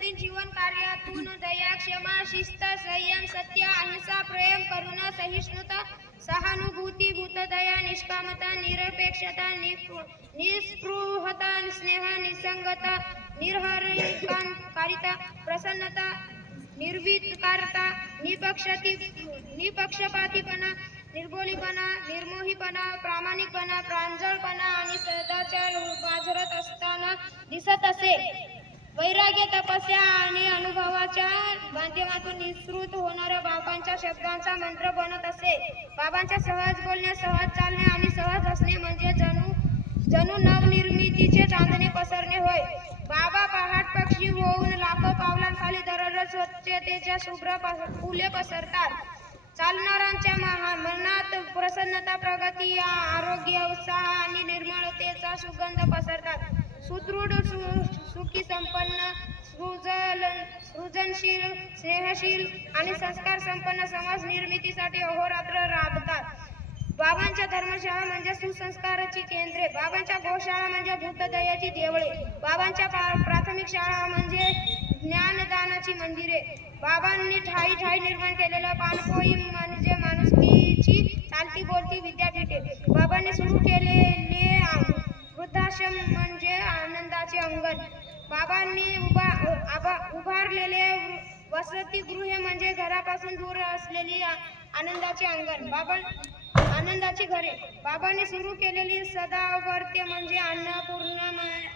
दैनंदिन जीवन कार्यातून दया, क्षमा, शिस्त, संयम, सत्य, अहिंसा, प्रेम, करुणा, सहिष्णुता, सहानुभूती, भूतदया, निष्कामता, निरपेक्षता, निस्पृहता, स्नेह, निसंगता, निरहंकारिता, प्रसन्नता, निर्विकारता, निपक्षपातीपणा, निर्भोळीपणा, निर्मोहीपणा, प्रामाणिकपणा, प्रांजळपणा आणि सदाचार बाजारात असताना दिसत असे. वैराग्य, तपस्या आणि अनुभवाच्या माध्यमातून निःसृत होणाऱ्या बाबांच्या शब्दांचा मंत्र बनत असे. बाबांच्या सहज बोलणे, सहज चालणे आणि सहज हसणे म्हणजे जणू नवनिर्मितीचे चांदणे पसरणे होय. बाबा पहाट पक्षी होऊन लाखो पावलांखाली दररोज स्वच्छतेच्या शुभ्र फुले पसरतात. चालणाऱ्यांच्या मनात प्रसन्नता, प्रगती, आरोग्य, उत्साह आणि निर्मळतेचा सुगंध पसरतात. सुदृढ, सुखी, संपन्न, सृजनशील, स्नेहशील आणि संस्कार संपन्न समाज निर्मितीसाठी अहोरात्र राबतात. बाबांच्या धर्मशाळा म्हणजे सुसंस्काराची केंद्रे, बाबांच्या गोशाळा म्हणजे भूतदयाची देवळे, बाबांच्या प्राथमिक शाळा म्हणजे ज्ञानदानाची मंदिरे, बाबांनी ठायी ठायी निर्माण केलेलं पाणपोई म्हणजे माणुसकीची चालती बोलती विद्यापीठे, बाबांनी सुरू केलेले वृद्धाश्रम म्हणजे आनंदाचे अंगण, बाबांनी उभारलेले वसतिगृहे म्हणजे घरापासून दूर असलेली आनंदाचे अंगण, आनंदाची घरे, बाबांनी सुरू केलेली सदावर्ते म्हणजे अन्नपूर्णामाईची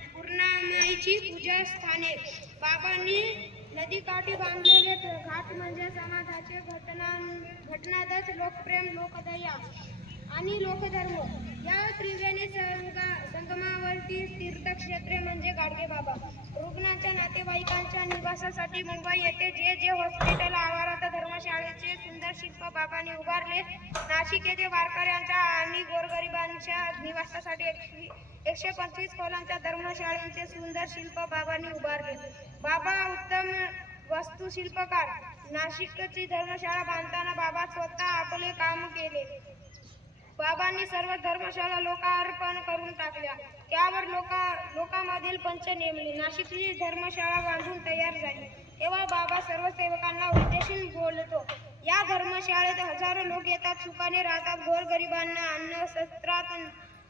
पूजास्थाने, बाबांनी नदीकाठी बांधलेले घाट म्हणजे समाजाचे घटनादच लोकप्रेम, लोकदया आणि लोकधर्म या त्रिवेणी संगमावरती तीर्थक्षेत्रे म्हणजे गाडगे बाबा, रुग्णांच्या नातेवाईकांच्या निवासासाठी मुंबई येथे जे जे हॉस्पिटल आवारात धर्मशाळेचे सुंदर शिल्प बाबांनी उभारले, नाशिक येथे वारकऱ्यांच्या आणि गोरगरिबांच्या निवासासाठी 125 खोल्यांच्या धर्मशाळेचे सुंदर शिल्प बाबांनी उभारले. बाबा उत्तम वास्तुशिल्पकार. नाशिकची धर्मशाळा बांधताना बाबा स्वतः आपले काम केले. बाबांनी सर्व धर्मशाळा लोकार्पण करून टाकल्या. त्यावर लोकांमधील पंच नेमले. नाशिकची धर्मशाळा बांधून तयार झाली तेव्हा बाबा सर्व सेवकांना उद्देशून बोलतो. या धर्मशाळेत हजारो लोक येतात, सुखाने राहतात. गोरगरिबांना अन्न, सत्रात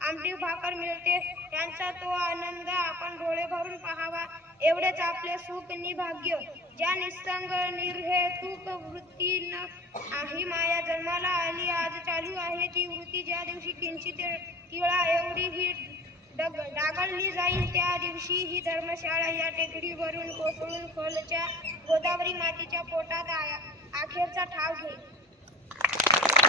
आमटी भाकर मिळते. त्यांचा तो आनंद आपण डोळे भरून पाहावा एवढेच आपले सुख नि भाग्य. ज्या निसंग निर्हेतुक वृत्तीनं ही माया जन्माला आली, आज चालू आहे ती वृत्ती ज्या दिवशी किंचित तिळा एवढी ही डागळली जाईल, त्या दिवशी ही धर्मशाळा या टेकडीवरून कोसळून खोलच्या गोदावरी मातीच्या पोटात अखेरचा ठाव घेईल.